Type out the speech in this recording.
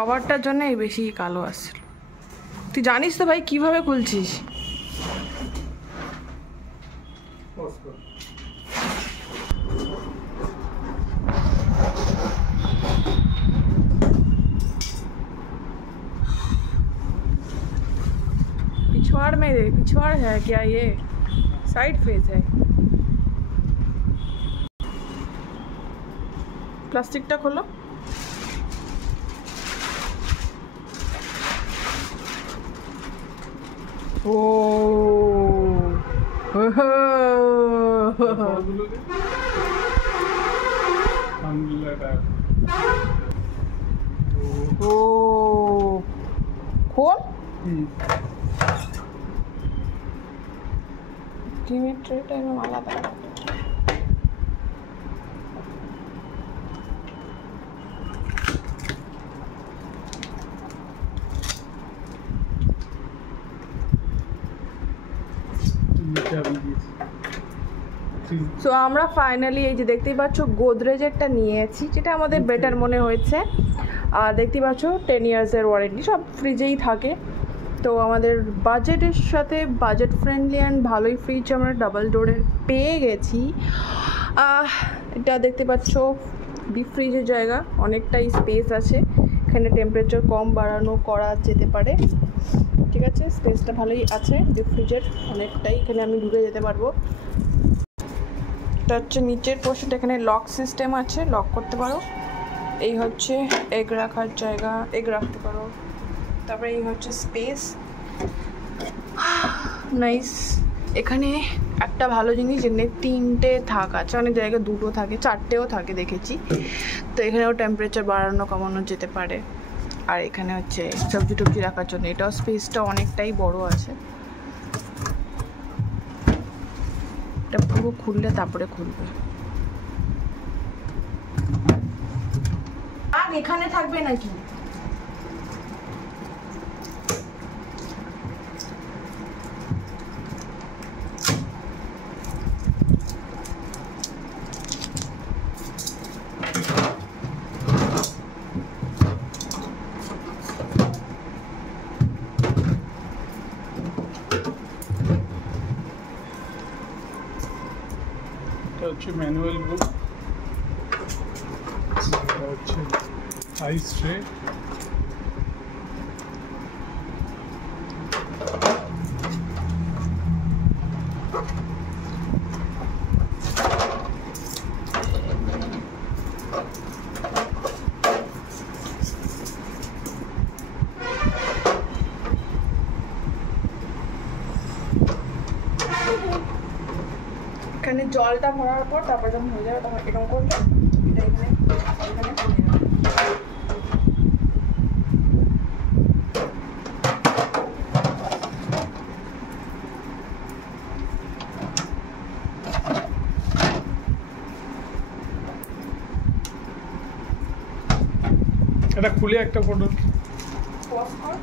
কভারটার জন্য এই বেশি কালো আসছিল। তুই জানিস তো ভাই কিভাবে খুলছিস? पिछवाड़ में दे, पिछवाड़ है क्या ये? साइड फेस है। प्लास्टिकটা खोलो। ओ ओ खोल। ट्रेटा में माला था। সো আমরা ফাইনালি এই যে দেখতেই পাচ্ছ গোদরেজেরটা নিয়েছি, যেটা আমাদের বেটার মনে হয়েছে। আর দেখতেই পাচ্ছ 10 ইয়ার্সের ওয়ারেন্টি, সব ফ্রিজেই থাকে। তো আমাদের বাজেটের সাথে বাজেট ফ্রেন্ডলি অ্যান্ড ভালোই ফ্রিজ আমরা ডাবল ডোরের পেয়ে গেছি। এটা দেখতে পাচ্ছ ডিপ ফ্রিজের জায়গা, অনেকটাই স্পেস আছে, এখানে টেম্পারেচার কম বাড়ানো করা যেতে পারে। ঠিক আছে, স্পেসটা ভালোই আছে ডিপ ফ্রিজের, অনেকটাই, এখানে আমি ঢুকে যেতে পারবো। এটা হচ্ছে নিচের পোর্শনটা, এখানে লক সিস্টেম আছে, লক করতে পারো। এই হচ্ছে এগ রাখার জায়গা, এগ রাখতে পারো। তারপরে এই হচ্ছে স্পেস, নাইস। এখানে একটা ভালো জিনিস, যেখানে 3টে থাক আছে, অনেক জায়গায় 2টো থাকে, 4টেও থাকে দেখেছি। তো এখানেও টেম্পারেচার বাড়ানো কমানো যেতে পারে। আর এখানে হচ্ছে সবজি টবজি রাখার জন্য, এটাও স্পেসটা অনেকটাই বড় আছে। এটা পুরো খুললে তারপরে খুলবে। আর এখানে থাকবে নাকি? ম্যানুয়াল বুক, হচ্ছে আইস ট্রে, এখানে জলটা ভরার পর তারপর যখন হয়ে যাবে তখন এরকম করলে এটা এখানে এখানে পড়ে যাবে। এটা খুলে একটা ফটো পজ কর।